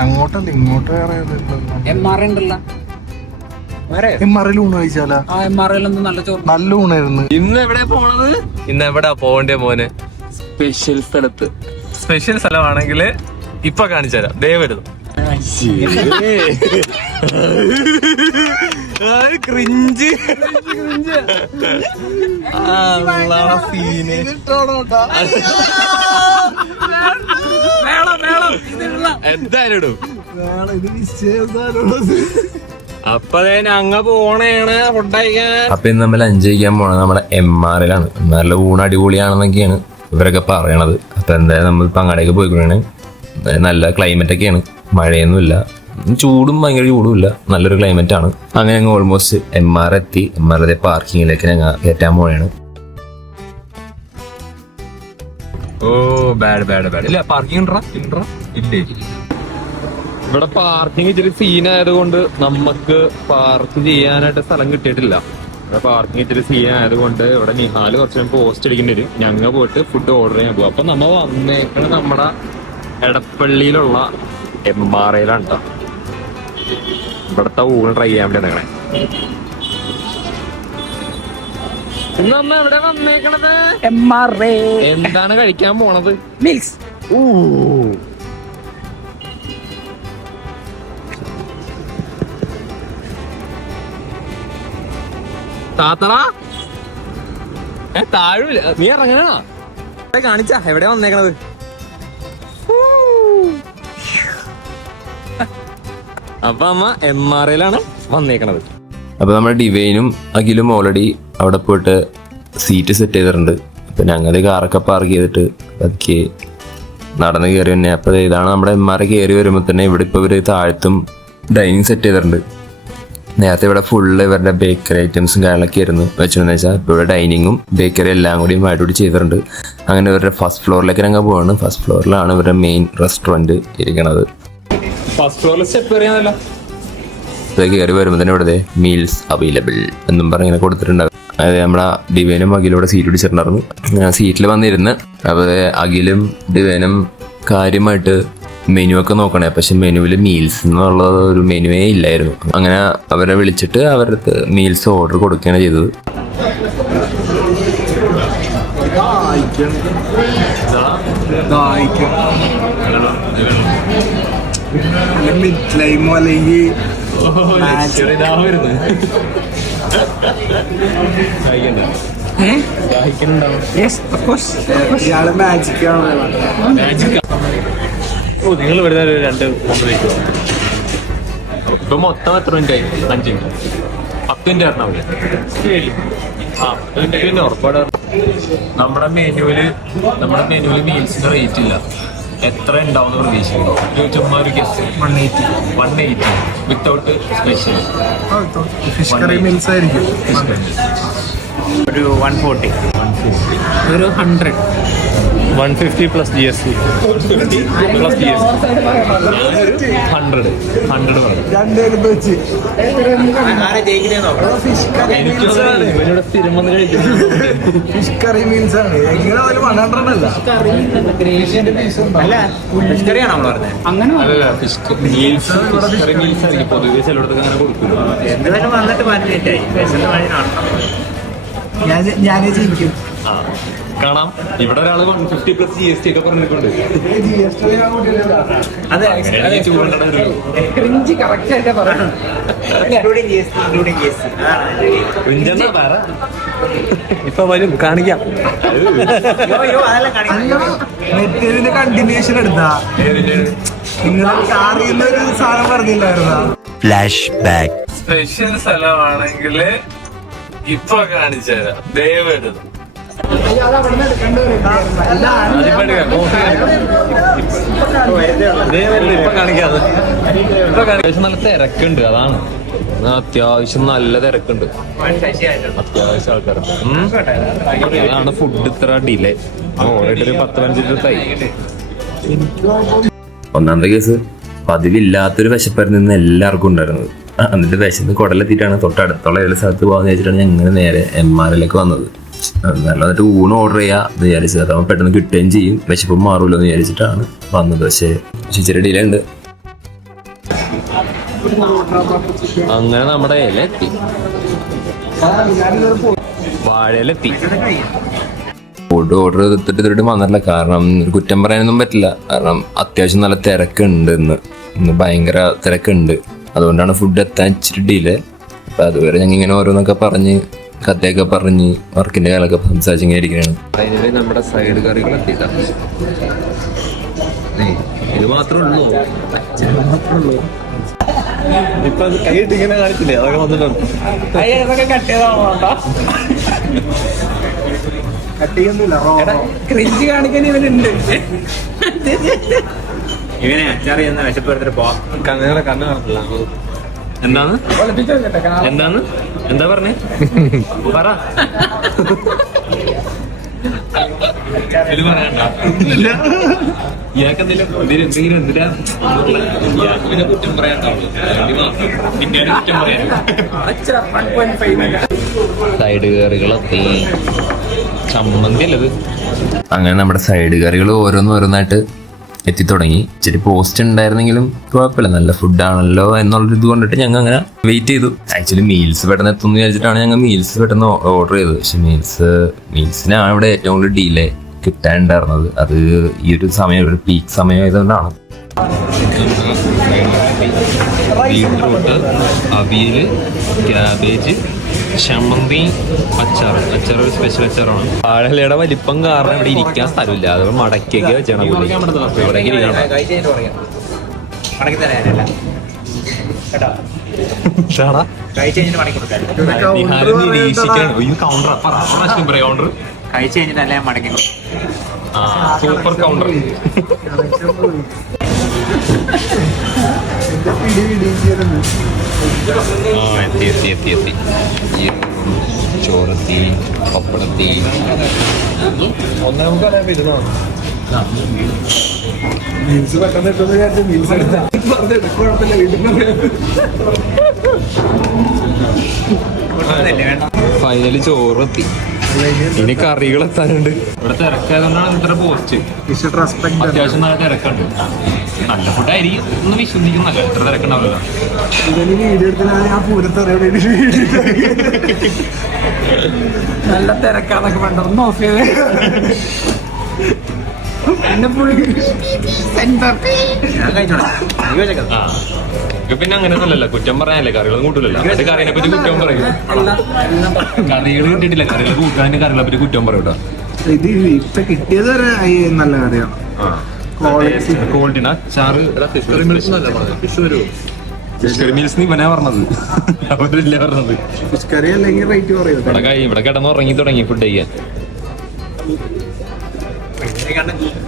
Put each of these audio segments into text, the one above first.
അങ്ങോട്ടല്ല ഇങ്ങോട്ട് വേറെ M R ഉണ്ടല്ലോ. വരെ എമ്മറിൽ ഊണ് കഴിച്ചാലോ? ആ എം ആർ ഒന്നും നല്ല ചോറ്. നല്ല ഊണായിരുന്നു. ഇന്ന് എവിടെ പോണത്? ഇന്ന് എവിടാ പോകണ്ടേ മോന്? സ്പെഷ്യൽ സ്ഥലത്ത്. സ്പെഷ്യൽ സ്ഥലമാണെങ്കിൽ ഇപ്പൊ കാണിച്ചു തരാം. ദേ വരുന്നു. ക്രിഞ്ച് സീന് എന്തായാലും ഇടും. അപ്പൊ ഞങ്ങ പോണേണ് ഫുഡ് കഴിക്കാൻ. അപ്പൊ ഇന്ന് നമ്മൾ ലഞ്ച് കഴിക്കാൻ പോണത് നമ്മുടെ എം ആറിലാണ് നല്ല ഊണ് അടിപൊളിയാണെന്നൊക്കെയാണ് ഇവരൊക്കെ പറയണത്. അപ്പൊ എന്തായാലും നമ്മൾ ഇപ്പൊ അങ്ങടേക്ക് പോയിക്കൊണ്ടാണ് നല്ല ക്ലൈമറ്റ് ഒക്കെയാണ്. മഴയൊന്നുമില്ല. ചൂടും ഭയങ്കര ചൂടുമില്ല. നല്ലൊരു ക്ലൈമറ്റ് ആണ്. അങ്ങനെ ഞങ്ങൾ ഓൾമോസ്റ്റ് എം ആർ എത്തി. എം ആർ പാർക്കിങ്ങിലേക്ക് ഞങ്ങൾ കയറ്റാൻ പോവുകയാണ് ഓ ബാഡ് ബാഡ് ബാഡ് ഇല്ല പാർക്കിംഗ് ഇല്ലേ? ഇവിടെ പാർക്കിംഗ് ഇച്ചിരി സീൻ ആയതുകൊണ്ട് നമുക്ക് പാർക്ക് ചെയ്യാനായിട്ട് സ്ഥലം കിട്ടിയിട്ടില്ല. ഇവിടെ പാർക്കിംഗ് ഇച്ചിരി സീൻ ആയതുകൊണ്ട് ഇവിടെ നിഹാൽ കുറച്ച് പോസ്റ്റ് അടിക്കേണ്ടി വരും. ഞങ്ങൾ പോയിട്ട് ഫുഡ് ഓർഡർ ചെയ്യാൻ പോകും അപ്പൊ നമ്മ വന്നേക്കണ നമ്മുടെ എടപ്പള്ളിയിലുള്ള എം ആർ ഐയിലാണ് കേട്ടോ ഇവിടുത്തെ ഊണ് ട്രൈ ചെയ്യാൻ വേണ്ടി ഇന്ന് നമ്മ എവിടെ വന്നേക്കണത്? എം ആർ എന്താണ് കഴിക്കാൻ പോണത്? മിൽസ്. താത്തടാ. ഏ താഴൂല നീ ഇറങ്ങണോ കാണിച്ച എവിടെ വന്നേക്കണത്? അപ്പൊ അമ്മ എം ആർ എയിലാണ് വന്നേക്കണത്. അപ്പൊ നമ്മുടെ ഡിവൈനും അഖിലും ഓൾറെഡി അവിടെ പോയിട്ട് സീറ്റ് സെറ്റ് ചെയ്തിട്ടുണ്ട്. അപ്പൊ ഞങ്ങൾ കാറൊക്കെ പാർക്ക് ചെയ്തിട്ട് അതൊക്കെ നടന്ന് കയറി തന്നെ അപ്പൊ ഇതാണ് നമ്മുടെ എം ആർ കയറി വരുമ്പോൾ തന്നെ ഇവിടെ ഇപ്പൊ ഇവർ താഴത്തും ഡൈനിങ് സെറ്റ് ചെയ്തിട്ടുണ്ട്. നേരത്തെ ഇവിടെ ഫുള്ള് ഇവരുടെ ബേക്കറി ഐറ്റംസും കാര്യങ്ങളൊക്കെ ആയിരുന്നു വെച്ചതെന്ന് വെച്ചാൽ ഇപ്പോൾ ഇവിടെ ഡൈനിങ്ങും ബേക്കറി എല്ലാം കൂടി മാറ്റൂടി ചെയ്തിട്ടുണ്ട്. അങ്ങനെ ഇവരുടെ ഫസ്റ്റ് ഫ്ലോറിലേക്ക് ഞങ്ങൾ പോവാണ്. ഫസ്റ്റ് ഫ്ലോറിലാണ് ഇവരുടെ മെയിൻ റെസ്റ്റോറന്റ് ഇരിക്കുന്നത് ഫസ്റ്റ് ഫ്ലോറിൽ സ്റ്റെപ്പ് ഇത് കയറി വരുമ്പോൾ തന്നെ ഇവിടെ മീൽസ് അവൈലബിൾ എന്നും പറഞ്ഞ് ഇങ്ങനെ കൊടുത്തിട്ടുണ്ടാവും അതായത് നമ്മുടെ ഡിവൈനും അഖിലൂടെ സീറ്റ് പിടിച്ചിട്ടുണ്ടായിരുന്നു ഞാൻ സീറ്റിൽ വന്നിരുന്ന് അപ്പോൾ അഖിലും ഡിവൈനും കാര്യമായിട്ട് മെനു ഒക്കെ നോക്കണേ പക്ഷെ മെനുവിൽ മീൽസ് എന്നുള്ള ഒരു മെനുവേ ഇല്ലായിരുന്നു അങ്ങനെ അവരെ വിളിച്ചിട്ട് അവരുടെ മീൽസ് ഓർഡർ കൊടുക്കുകയാണ് ചെയ്തത് അല്ലെങ്കിൽ യെസ് ഓഫ് കോഴ്സ് ഇയാൾ മാജിക് ആണ്. ഓ നിങ്ങൾ വരുന്ന ഒരു രണ്ട് മൂന്ന് മിനിറ്റ് ഇപ്പൊ മൊത്തം എത്ര മിനിറ്റ് ആയി? അഞ്ച് മിനിറ്റ് പത്ത് മിനിറ്റ് ആയിരുന്നു ആ പത്ത് മിനിറ്റ് പിന്നെ ഉറപ്പാട് നമ്മുടെ മെനുവിൽ നമ്മുടെ മെനുവിൽ മീൽസിന്റെ റേറ്റ് ഇല്ല. എത്ര ഡൗൺ പ്രതീക്ഷിക്കുന്നു. ഒരു ചുമ്മാ ഒരു guess one eighty one eighty without special fish curry meals ആയിരിക്കും. ഒരു വൺ ഫോർട്ടി ഒരു hundred one fifty plus G S T plus G S T hundred hundred ഇവനോട് സ്ഥിരം വന്ന് കഴിക്കുന്നു. ഫിഷ് കറി മീൽസ് ആണ്. എങ്ങനെ ഒരു വൺ ഹൺഡ്രഡ് അല്ല. അങ്ങനെ അല്ലല്ല fish meals fish curry meals ആയിരിക്കും. പൊതുവെ ചിലയിടത്തൊക്കെ അങ്ങനെ കൊടുക്കുന്നു ഞാൻ ഞാനേ ജയിക്കും. കാണാം. ഇവിടെ ഒരാൾ fifty plus G S T ഒക്കെ പറഞ്ഞിട്ടുണ്ട്. ഇപ്പൊ വരും കാണിക്കാം. മറ്റേതിന്റെ കണ്ടിന്യൂഷൻ എടുത്താ? നിങ്ങൾ അറിയുന്ന ഒരു സാധനം പറഞ്ഞില്ലായിരുന്നാ? സ്പെഷ്യൽ സ്ഥലമാണെങ്കിൽ ഇപ്പൊ കാണിച്ചു തരാം ദയവെടുത്തു അത്യാവശ്യം നല്ല തിരക്കുണ്ട് അതാണ് അത്യാവശ്യം നല്ല തിരക്കുണ്ട്. അത്യാവശ്യം ആൾക്കാരുണ്ട് അതാണ് ഫുഡ് ഇത്ര ഡിലേ ഓൾറെഡി ഒരു പത്ത് പതിനഞ്ച് ദിവസമായി ഒന്നാമത്തെ കേസ് പതിവില്ലാത്തൊരു വിശപ്പായിരുന്നു നിന്ന് എല്ലാവർക്കും ഉണ്ടായിരുന്നത്. എന്നിട്ട് വിശന്ന് കുടലെത്തിയിട്ടാണ് തൊട്ടടുത്തുള്ള ഏത് സ്ഥലത്ത് പോകാന്ന് വെച്ചിട്ടാണ് ഞങ്ങൾ നേരെ എം ആർ എല്ലൊക്കെ വന്നത്. എന്നിട്ട് ഊണ് ഓർഡർ ചെയ്യാ എന്ന് വിചാരിച്ചത്. അതാവുമ്പോൾ പെട്ടെന്ന് കിട്ടുകയും ചെയ്യും. വിശപ്പം മാറൂലോ എന്ന് വിചാരിച്ചിട്ടാണ് വന്നത്. പക്ഷേ പക്ഷേ ഇച്ചിരി ഡിലേ ഉണ്ട് അങ്ങനെ നമ്മുടെ ഇല എത്തി. വാഴയിലെത്തി. ഫുഡ് ഓർഡർ ചെയ്തിട്ട് ഇതുവരെ വന്നിട്ടില്ല. കാരണം ഒരു കുറ്റം പറയാനൊന്നും പറ്റില്ല. കാരണം അത്യാവശ്യം നല്ല തിരക്കുണ്ട് ഇന്ന്. ഇന്ന് ഭയങ്കര തിരക്കുണ്ട്. അതുകൊണ്ടാണ് ഫുഡ് എത്താൻ ഇച്ചിരി ഡിലേ. അപ്പം അതുവരെ ഞങ്ങൾ ഇങ്ങനെ ഓരോന്നൊക്കെ പറഞ്ഞ് കഥയൊക്കെ പറഞ്ഞ് വർക്കിന്റെ കാലൊക്കെ സംസാരിച്ച് ഇങ്ങനെ ഇരിക്കുകയാണ് നമ്മുടെ സൈഡ് കറികൾ എത്തിയിട്ടാ ഇത് മാത്രമേ ഉള്ളൂ. ഇപ്പൊ അത് കൈയിട്ട് ഇങ്ങനെ കാണിച്ചില്ലേ? അതൊക്കെ വന്നിട്ടുണ്ട്. ഇവനെ അച്ചാർ വിശപ്പെടുത്തിട്ട് പോ കണ്ണുകളെ കണ്ണ് കാണത്തില്ല. എന്താണ്? എന്താണ്? എന്താ പറഞ്ഞേ? പറ. എന്തെങ്കിലും എന്തിനാ ഇയാൾക്ക് പിന്നെ കുറ്റം പറയാണ്ടാവുള്ളൂ കുറ്റം പറയാൻ. സൈഡ് കയറികളെത്തി ചമ്മന്തി അല്ലത് അങ്ങനെ നമ്മുടെ സൈഡ് കറികൾ ഓരോന്ന് ഓരോന്നായിട്ട് എത്തിത്തുടങ്ങി. ഇച്ചിരി പോസ്റ്റ് ഉണ്ടായിരുന്നെങ്കിലും കുഴപ്പമില്ല. നല്ല ഫുഡാണല്ലോ എന്നുള്ളൊരു ഇത് കൊണ്ടിട്ട് ഞങ്ങൾ അങ്ങനെ വെയിറ്റ് ചെയ്തു. ആക്ച്വലി മീൽസ് പെട്ടെന്ന് എത്തുമെന്ന് വിചാരിച്ചിട്ടാണ് ഞങ്ങൾ മീൽസ് പെട്ടെന്ന് ഓർഡർ ചെയ്തത്. പക്ഷെ മീൽസ് മീൽസിനാണ് ഇവിടെ ഏറ്റവും കൂടുതൽ ഡീലേ കിട്ടാനുണ്ടായിരുന്നത്. അത് ഈ ഒരു സമയം ഒരു പീക്ക് സമയം ആയതുകൊണ്ടാണ് ബീട്രൂട്ട് അവിയൽ ക്യാബേജ് ചമ്മന്തി അച്ചാർ അച്ചാർ ഒരു സ്പെഷ്യൽ അച്ചാറാണ് വാഴലയുടെ വലിപ്പം കാരണം ഇവിടെ ഇരിക്കാൻ സ്ഥലമില്ല. അത് മടക്കിയൊക്കെ വെച്ചാണ് ഈ കൗണ്ടർ കഴിച്ച് മടക്കി സൂപ്പർ കൗണ്ടർ ആ എത്തി എത്തി എത്തി എത്തി. ചോറെത്തി പപ്പടത്തി ഒന്നേ നമുക്ക് അറിയാൻ പറ്റുന്നോ മീൽസ് പെട്ടെന്ന് കിട്ടുന്ന വിചാരിച്ചു മീൽസ് എടുത്താ. പറഞ്ഞിട്ട് കുഴപ്പമില്ല വീട്ടിൽ ഫൈനലി ചോറെത്തി ഇനി കറികൾ എത്താനുണ്ട് ഇവിടെ തിരക്കായതുകൊണ്ടാണ് ഇത്ര പോസ്റ്റ് അത്യാവശ്യം നല്ല തിരക്കുണ്ട്. നല്ല ഫുഡായിരിക്കും ഒന്ന് വിശ്വസിക്കുന്നല്ല എത്ര തിരക്കുണ്ടാവില്ല. നല്ല തിരക്കാന്നൊക്കെ വേണ്ട ഒന്ന് ഓഫ് ചെയ്ത്. പിന്നെ അങ്ങനെ ഒന്നുമല്ലല്ലോ കുറ്റം പറയാനല്ലേ? കറികൾ കൂട്ടില്ലല്ലോ അത് കറിനെ പറ്റി കുറ്റം പറയും. കറികൾ കിട്ടിയിട്ടില്ല. കറികൾ കൂട്ടാൻ കറികളെ പറ്റി കുറ്റം പറയൂട്ടോ ഇത് ഇപ്പൊ കിട്ടിയത് നല്ല കറിയാണ്. Quality. ക്വാളിറ്റിന് അച്ചാറ് ഫിഷ് കറി മീൽസ് ഇവനാ പറഞ്ഞത്. അവരല്ലേ പറഞ്ഞത്. ഫിഷ് കറി അല്ലെങ്കിൽ റേറ്റ് പറയൂ ഇവിടെ കിടന്ന് ഉറങ്ങി തുടങ്ങി ഫുഡ് കഴിക്കാൻ.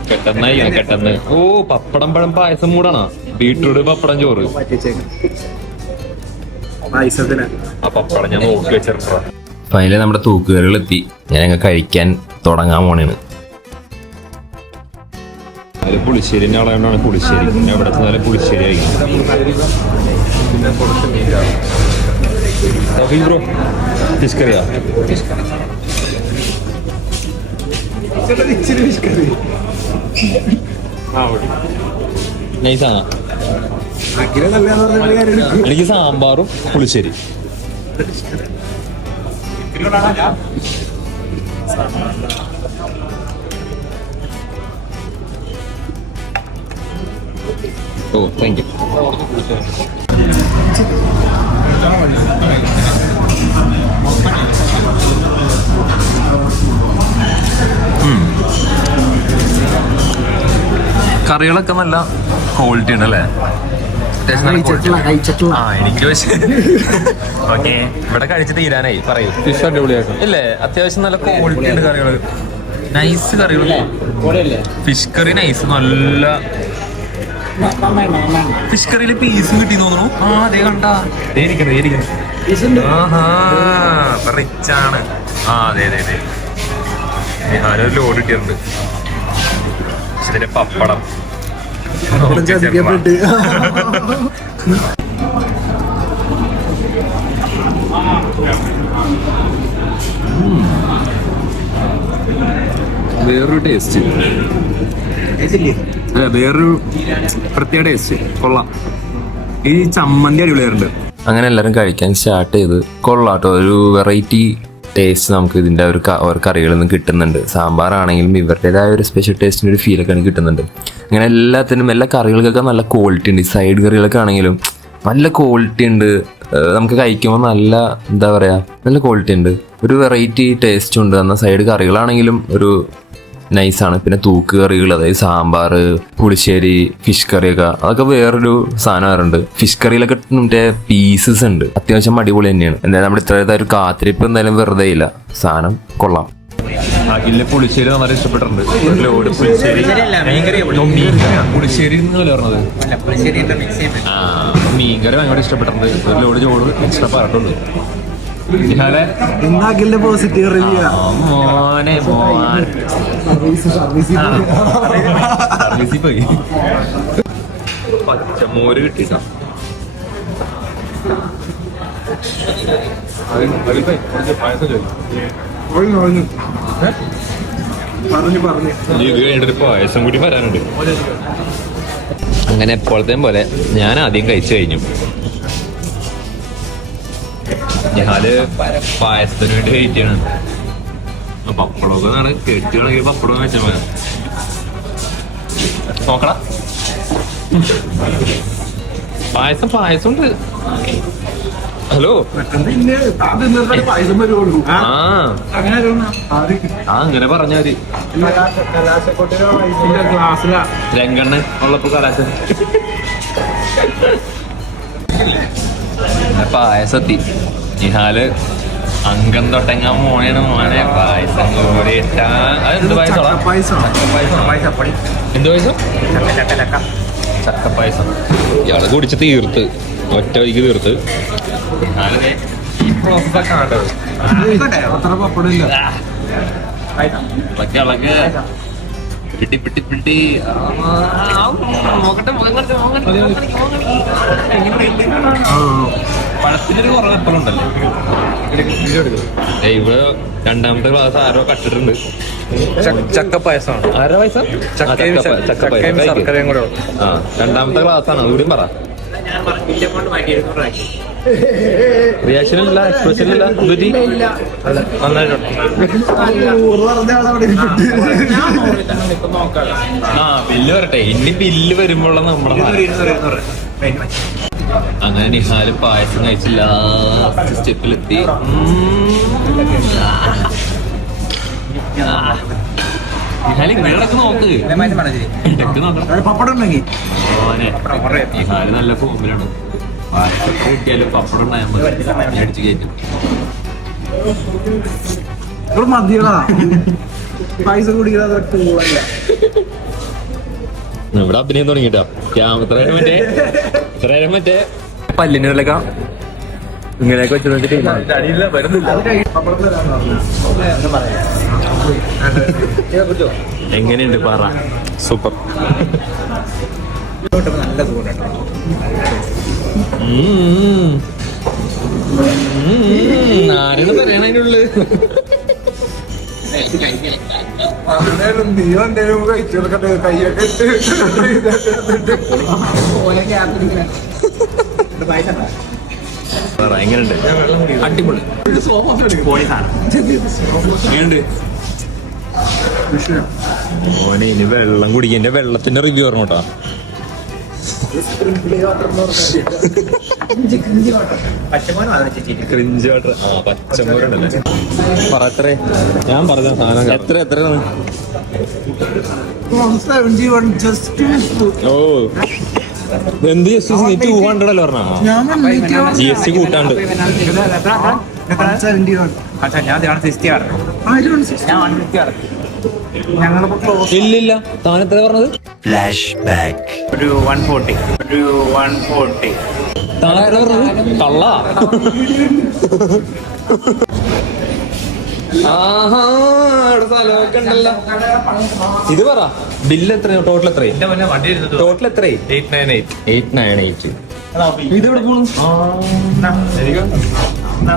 പെട്ടെന്നായി കെട്ടെന്ന് ഓ പപ്പടം പഴം പായസം മൂടാണോ? ബീട്രൂട്ട് പപ്പടം ചോറ്. ആ പപ്പടം ഞാൻ നോക്കി ഫൈനലി നമ്മുടെ തൂക്കുകറികൾ എത്തി ഞാൻ കഴിക്കാൻ തുടങ്ങാൻ പോണേണ്. അതിൽ പുളിശ്ശേരിന്റെ ആളായതുകൊണ്ടാണ് പുളിശ്ശേരി. പിന്നെ എവിടെ ചെന്നാലും പുളിശ്ശേരി ആയിരിക്കും. ബ്രോ ഫിഷ് കറിയാ കറി നൈസാണ്. എനിക്ക് സാമ്പാറും പുളിശ്ശേരി. ഓ താങ്ക് യു കറികളൊക്കെ നല്ല ക്വാളിറ്റി ഉണ്ട് അല്ലേ? അത്യാവശ്യം നല്ല quality. ഉണ്ട്. ആ എനിക്ക് പക്ഷേ ഓക്കെ ഇവിടെ കഴിച്ച് തീരാനായി പറയൂ. ഫിഷ് അടിപൊളിയാക്കും. ഇല്ലേ? അത്യാവശ്യം നല്ല ക്വാളിറ്റി ഉണ്ട് കറികൾ നൈസ് കറികൾ ഫിഷ് കറി നൈസ് നല്ല ഫിഷ് കറിയിൽ പീസ് കിട്ടി തോന്നുന്നു. ആ അതേ കണ്ട. റിച്ചാണ് ആ അതെ അതെ അതെ ഞാനൊരു ലോഡ് കിട്ടിയിട്ടുണ്ട്. ഇതിന്റെ പപ്പടം. വേറൊരു ടേസ്റ്റ് അല്ല വേറൊരു പ്രത്യേക ടേസ്റ്റ് കൊള്ളാം. ഈ ചമ്മന്തി അടിപൊളിയായിട്ടുണ്ട്. അങ്ങനെ എല്ലാവരും കഴിക്കാൻ സ്റ്റാർട്ട് ചെയ്ത് കൊള്ളാട്ടോ. ഒരു വെറൈറ്റി ടേസ്റ്റ് നമുക്ക് ഇതിന്റെ ഒരു ഓരോ കറികളിൽ നിന്ന് കിട്ടുന്നുണ്ട്. സാമ്പാറാണെങ്കിലും ഇവരുടേതായ ഒരു സ്പെഷ്യൽ ടേസ്റ്റിന്റെ ഒരു ഫീലൊക്കെ ആണ് കിട്ടുന്നുണ്ട്. അങ്ങനെ എല്ലാത്തിനും എല്ലാ കറികൾക്കൊക്കെ നല്ല ക്വാളിറ്റി ഉണ്ട്. സൈഡ് കറികളൊക്കെ ആണെങ്കിലും നല്ല ക്വാളിറ്റി ഉണ്ട്. നമുക്ക് കഴിക്കുമ്പോൾ നല്ല എന്താ പറയുക നല്ല ക്വാളിറ്റി ഉണ്ട്. ഒരു വെറൈറ്റി ടേസ്റ്റ് ഉണ്ട്. എന്നാൽ സൈഡ് കറികളാണെങ്കിലും ഒരു നൈസാണ് പിന്നെ തൂക്ക് കറികൾ അതായത് സാമ്പാർ പുളിശ്ശേരി ഫിഷ് കറിയൊക്കെ അതൊക്കെ വേറൊരു സാധനം വരുന്നുണ്ട് ഫിഷ് കറിയിലൊക്കെ മറ്റേ പീസസ് ഉണ്ട്. അത്യാവശ്യം അടിപൊളി തന്നെയാണ്. എന്തായാലും നമ്മുടെ ഇത്രത്തെ ഒരു കാത്തിരിപ്പ് എന്തായാലും വെറുതെ ഇല്ല. സാധനം കൊള്ളാം. അഖിലിന് പുളിശ്ശേരി നന്നായി ഇഷ്ടപ്പെട്ടിട്ടുണ്ട്. ലോഡ് പുളിശ്ശേരി? പുളിശ്ശേരി എന്നല്ലേ പറഞ്ഞത്? പുളിശ്ശേരിന്റെ മിക്സ് ചെയ്യുന്നത് ആ മീൻകറി ഭയങ്കര ഇഷ്ടപ്പെട്ടിട്ടുണ്ട്. ഒരു ലോഡ് ചോറ് എക്സ്ട്രാ പറഞ്ഞിട്ടുണ്ട് ഇന്നാക്കിന്റെ പോസിറ്റീവ് റിവ്യൂ മോനെ മോൻ സർവീസിൽ പോയി. പച്ചമോര് കിട്ടിട്ടാ പായസം കൂടി വരാനുണ്ട്. അങ്ങനെ എപ്പോഴത്തെയും പോലെ ഞാൻ ആദ്യം കഴിച്ചു കഴിഞ്ഞു. ഞാൻ പായസത്തിന് വേണ്ടി വെയിറ്റ് ചെയ്യണം പപ്പടമൊക്കെ നാളെ കേട്ടുകയാണെങ്കിൽ പപ്പടം വെച്ചാൽ മതി. നോക്കടാ. പായസം പായസം ഉണ്ട് ഹലോ? ആ. ആ അങ്ങനെ പറഞ്ഞാ മതി. രംഗണ്ണൻ ഉള്ളപ്പോ കലാശ പായസത്തി. നിഹാൽ അംഗം തൊട്ടങ്ങാൻ മോനെയാണ് മോനെ. പായസം കോരിയിട്ട. അതെന്ത് പായസോടാ പായസം പായസപ്പൊടി. എന്ത് പായസം? ചക്ക ചക്ക ചക്ക. ചക്കപ്പായസം ഇയാൾ കുടിച്ച് തീർത്ത്. ഒറ്റ വഴിക്ക് തീർത്ത്. നിഹാൽ ഈ പ്രോസസ്സൊക്കെ കാണേണ്ടത് അത്ര പപ്പടം ഇല്ല. ഒറ്റയാളൊക്കെ പിട്ടി പിട്ടി പിട്ടി? പഴത്തിനൊരു കുറവ് എപ്പോഴും ഉണ്ടല്ലോ. ഇവിടെ രണ്ടാമത്തെ ക്ലാസ് ആരോ കട്ടിട്ടുണ്ട്. ചക്കപ്പായസമാണ് ആരോ പായസം? ചക്കപ്പായസം ശർക്കരയും കൂടെ ആ രണ്ടാമത്തെ ക്ലാസ് ആണ്. അതുകൂടി പറ. ഞാൻ കൊണ്ട് മാറ്റിയിരുന്നു റിയാക്ഷൻ ഇല്ല എക്സ്പ്രഷൻ ഇല്ല എന്തുപറ്റി നന്നായിട്ടുണ്ട്. ആ ബില്ല് വരട്ടെ. ഇനി ബില്ല് വരുമ്പോഴുള്ള നമ്മുടെ. അങ്ങനെ നിഹാൽ പായസം കഴിച്ചില്ല. സ്റ്റെപ്പിലെത്തി നിഹാൽ നോക്ക്? ഇടയ്ക്ക് നോക്കണം. പപ്പടം ഉണ്ടെങ്കിൽ നിഹാൽ നല്ല ഫോമിലാണ് കിട്ടിയാലും പപ്പടം ഉണ്ടായാൽ മതി അടിച്ചു കയറ്റും ഇവിടെ മതിയടാ പൈസ ഇവിടെ അഭിനയം തുടങ്ങിട്ടാ ഇത്ര മറ്റേ പല്ലിനുള്ളൊക്കെ ഇങ്ങനെയൊക്കെ വെച്ച് നോക്കിട്ട് അടിയില്ല വരുന്നില്ല എങ്ങനെയുണ്ട് പറ. സൂപ്പർ. നല്ല സുഖമുണ്ട് അടിപൊളി. മോനെ ഇനി വെള്ളം കുടിക്കുക എന്റെ വെള്ളത്തിന്റെ റിവ്യൂ പറഞ്ഞു കേട്ടോ. പച്ചമോനും അതാണ് ചേച്ചി ക്രിഞ്ച് വാട്ടർ ആ പച്ചമോരുണ്ടല്ലേ പറ എത്ര ഞാൻ പറഞ്ഞ സാധനം എത്ര എത്ര സെവന്റി വൺ ജസ്റ്റ് ഓ എന്ത് ജസ്റ്റ് നീ ടു ഹൺഡ്രഡ് അല്ലേ പറഞ്ഞ ജി എസ് ടി കൂട്ടാണ്ട് ഇല്ലില്ല താൻ എത്ര പറഞ്ഞത് ഒരു വൺ ഫോർട്ടി ഒരു വൺ ഫോർട്ടി കള്ള ഇത് പറ. ബില്ല് എത്രയോ? ടോട്ടൽ എത്രയും? എന്റെ വണ്ടി എടുത്തിട്ട് ടോട്ടൽ എത്രയും eight nine eight. Eight nine eight. ഇത് എവിടെ പോണു?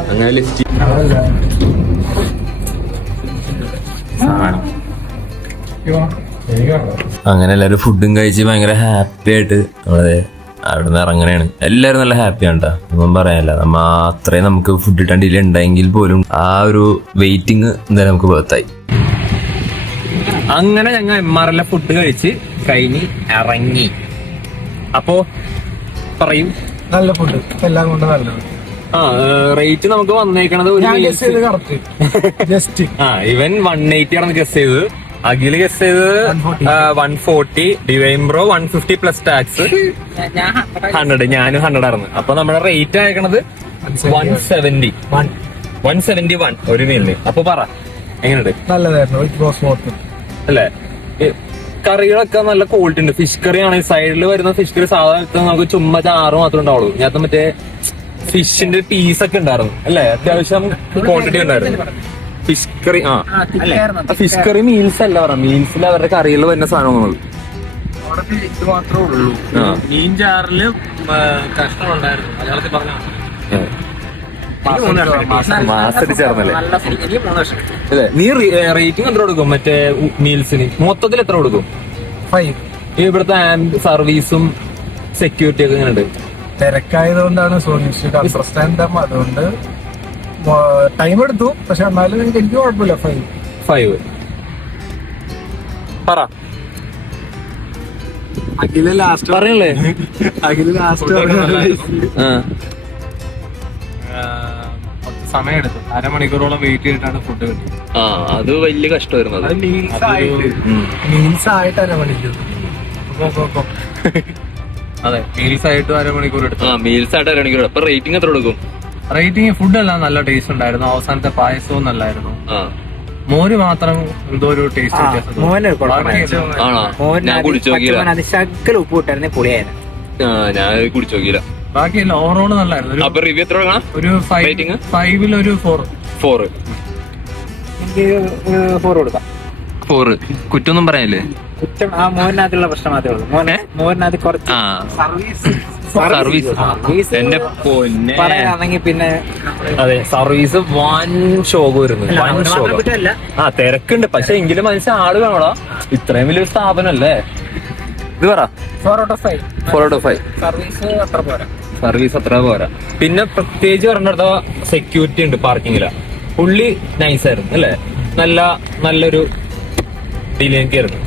അങ്ങനെ ലിസ്റ്റ് അങ്ങനെ എല്ലാവരും ഫുഡും കഴിച്ച് ഭയങ്കര ഹാപ്പി ആയിട്ട് നമ്മളെ അവിടെ നിന്ന് ഇറങ്ങനെയാണ് എല്ലാവരും നല്ല ഹാപ്പിയാണ് കേട്ടോ ഒന്നും പറയാനില്ല. നമ്മ അത്രയും നമുക്ക് ഫുഡ് കിട്ടാൻ ഡിലേ ഉണ്ടെങ്കിൽ പോലും ആ ഒരു വെയിറ്റിംഗ് എന്തായാലും നമുക്ക് ബർത്തായി അങ്ങനെ ഞങ്ങൾ എം ആർ എൽ ഫുഡ് കഴിച്ച് കഴിഞ്ഞ് ഇറങ്ങി. അപ്പോ പറയും. നല്ല ഫുഡ് എല്ലാം കൊണ്ട് നല്ലത്. ആ റേറ്റ് നമുക്ക് വന്നേക്കണത് ഒരു ജസ്റ്റ് ആ ഇവൻ വൺ എയ്റ്റി ആണ് ഗസ് ചെയ്തത്. അഖിൽ ഗസ് ചെയ്തത് 140. One forty divine bro one fifty plus tax hundred ഞാനും ഹൺഡ്രഡ് ആയിരുന്നു. അപ്പൊ നമ്മുടെ rate അയക്കണത് one seventy one seventy one ഒരു മീലിന് അപ്പൊ പറ എങ്ങനെയുണ്ട്? നല്ലതായിരുന്നു അല്ലേ? കറികളൊക്കെ നല്ല ക്വാളിറ്റി ഉണ്ട്. ഫിഷ് കറി ആണെങ്കിൽ സൈഡിൽ വരുന്ന ഫിഷ് കറി സാധാരണ നമുക്ക് ചുമ്മാ ചാറ് മാത്രമേ ഉണ്ടാവുള്ളൂ. ഞാൻ മറ്റേ ഫിഷിന്റെ പീസ് ഒക്കെ ഉണ്ടായിരുന്നു. അല്ലേ? അത്യാവശ്യം ക്വാണ്ടിറ്റി ഉണ്ടായിരുന്നു. ഫിഷ് കറി ആ. ഫിഷ് കറി മീൽസ് അല്ല? പറ. മീൽസിൽ അവരുടെ കറികൾ വരുന്ന സാധനങ്ങൾ അവിടെ ഇത് മാത്രമേ ഉള്ളൂ. മീൻ ചാറിൽ കഷ്ണം ഉണ്ടായിരുന്നു. മലയാളത്തിൽ പറഞ്ഞ. നീ റേറ്റിംഗ് എത്ര കൊടുക്കും മറ്റേ മീൽസിന് മൊത്തത്തിൽ എത്ര കൊടുക്കും? ഫൈവ്. ഇവിടുത്തെ സർവീസും സെക്യൂരിറ്റി ഒക്കെ എങ്ങനെയുണ്ട്? തിരക്കായതുകൊണ്ടാണ് സോണി അതുകൊണ്ട് ടൈം എടുത്തു. പക്ഷെ എന്നാലും എനിക്ക് കുഴപ്പമില്ല. ഫൈവ് ഫൈവ് പറ. അഖിൽ ലാസ്റ്റ് പറയല്ലേ അഖിൽ ലാസ്റ്റ് ആ. സമയം എടുത്തു. അരമണിക്കൂറോളം വെയിറ്റ് ചെയ്തിട്ടാണ് ഫുഡ് കിട്ടിയത്. ആ അത് വലിയ കഷ്ടമായിരുന്നു അത്. മീൽസ് ആയിട്ട്. ഉം. മീൽസ് ആയിട്ട് അരമണിക്കൂർ. അതെ. മീൽസ് ആയിട്ട് അരമണിക്കൂർ എടുത്തു. ആ മീൽസ് ആയിട്ട് അരമണിക്കൂർ. അപ്പൊ റേറ്റിംഗ് എത്ര കൊടുക്കും? റേറ്റിംഗ് ഫുഡ് എല്ലാം നല്ല ടേസ്റ്റ് ഉണ്ടായിരുന്നു. അവസാനത്തെ പായസവും നല്ലായിരുന്നു. മോര് മാത്രം എന്തോ ഒരു ടേസ്റ്റ് വ്യത്യാസം. മോന് ഉപ്പ് പൊളിയായിരുന്നു. ഞാൻ കുടിച്ചു നോക്കിയില്ല. ബാക്കിയെല്ലാം ഓവറോൾ നല്ലായിരുന്നു. അപ്പൊ റിവ്യൂ എത്ര കൊടുക്കണം? ഒരു ഫൈവ്? ഫൈവിൽ ഒരു ഫോർ ഫോർ എനിക്ക് ഫോർ കൊടുക്കാം. ഫോർ കുറ്റൊന്നും പറയാനില്ലേ കുറ്റം ആ മോഹനകത്തുള്ള പ്രശ്നം മാത്രമേ ഉള്ളൂ. മോനെ മോഹനകത്ത് കുറച്ച് സർവീസ് സർവീസ്. എന്റെ പൊന്നെ. പറയാണെങ്കിൽ പിന്നെ അതെ സർവീസ് വൻ ശോകമായിരുന്നു വൻ ശോകം. ആ തിരക്കുണ്ട്. പക്ഷെ എങ്കിലും മനുഷ്യ ആൾ കാണടാ ഇത്രയും വലിയൊരു സ്ഥാപനല്ലേ ഇത് പറ. Four out of five four out of five service അത്ര പോരാ. സർവീസ് അത്ര പോരാ. പിന്നെ പ്രത്യേകിച്ച് പറഞ്ഞിടത്ത സെക്യൂരിറ്റി ഉണ്ട് പാർക്കിങ്ങില പുള്ളി നൈസായിരുന്നു അല്ലെ അല്ലേ? നല്ല നല്ലൊരു ഡീലിംഗ് ആയിരുന്നു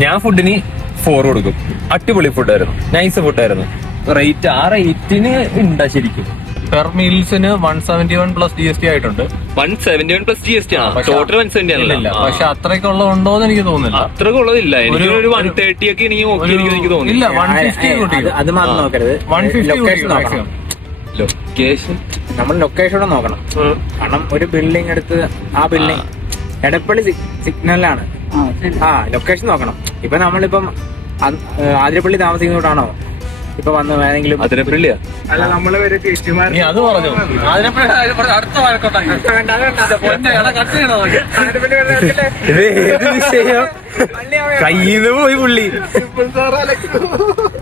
ഞാൻ ഫുഡിന് ഫോർ കൊടുക്കും. അടിപൊളി ഫുഡായിരുന്നു നൈസ് ഫുഡായിരുന്നു റേറ്റ് ആ റേറ്റിന് ഉണ്ടാ ശരിക്കും. Per മീൽസിന് one seventy one plus G S T ആയിട്ടുണ്ട്. One seventy one plus G S T ആണ് ടോട്ടൽ വൺ സെവന്റി ഇല്ല ആണല്ലോ പക്ഷെ അത്രയ്ക്ക് ഉണ്ടോ എന്ന് എനിക്ക് തോന്നുന്നില്ല. അത്രയ്ക്ക് ഉള്ളതില്ല. എനിക്ക് ഒരു- വൺ തേർട്ടി ഒക്കെ എനിക്ക് എനിക്ക് തോന്നി ഇല്ല വൺ ഫിഫ്റ്റി അത് മാത്രം നോക്കരുത്. വൺ ഫിഫ്റ്റി ലൊക്കേഷൻ നോക്കണം. ലൊക്കേഷൻ നമ്മൾ ലൊക്കേഷൻ നോക്കണം. കാരണം ഒരു ബിൽഡിംഗ് എടുത്ത് ആ ബിൽഡിംഗ് എടപ്പള്ളി സിഗ്നലാണ് ആ ലൊക്കേഷൻ നോക്കണം. ഇപ്പൊ നമ്മളിപ്പം ആതിരപ്പള്ളി താമസിക്കുന്നോട്ടാണോ ഇപ്പൊ വന്ന് വേണമെങ്കിലും അതിരപ്പള്ളിയാ അല്ല നമ്മൾ ടേസ്റ്റുമാർ നീ അത് പറഞ്ഞു? അതിനെപ്പോഴും അടുത്ത വഴക്കോട്ടാക്കി ഏത് വിഷയം? കയ്യിന്ന് പോയി പുള്ളി.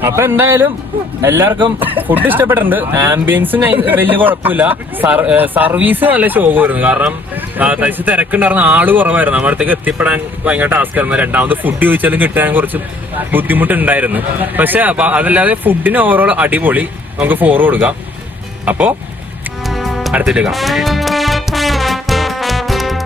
അപ്പൊ എന്തായാലും എല്ലാവർക്കും ഫുഡ് ഇഷ്ടപ്പെട്ടിട്ടുണ്ട്. ആംബിയൻസ് വലിയ കുഴപ്പമില്ല. സർവീസ് നല്ല ശോകമായിരുന്നു. കാരണം ആ, തനിച്ച് തിരക്കുണ്ടായിരുന്ന ആൾ കുറവായിരുന്നു. നമ്മുടെ അടുത്തേക്ക് എത്തിപ്പെടാൻ ഭയങ്കര ടാസ്ക് ആയിരുന്നു. രണ്ടാമത് ഫുഡ് ചോദിച്ചാലും കിട്ടാൻ കുറച്ച് ബുദ്ധിമുട്ടുണ്ടായിരുന്നു. പക്ഷെ അപ്പൊ അതല്ലാതെ ഫുഡിന് ഓവറോൾ അടിപൊളി. നമുക്ക് ഫോർ കൊടുക്കാം. അപ്പോ അടുത്തിട്ട് കാണാം.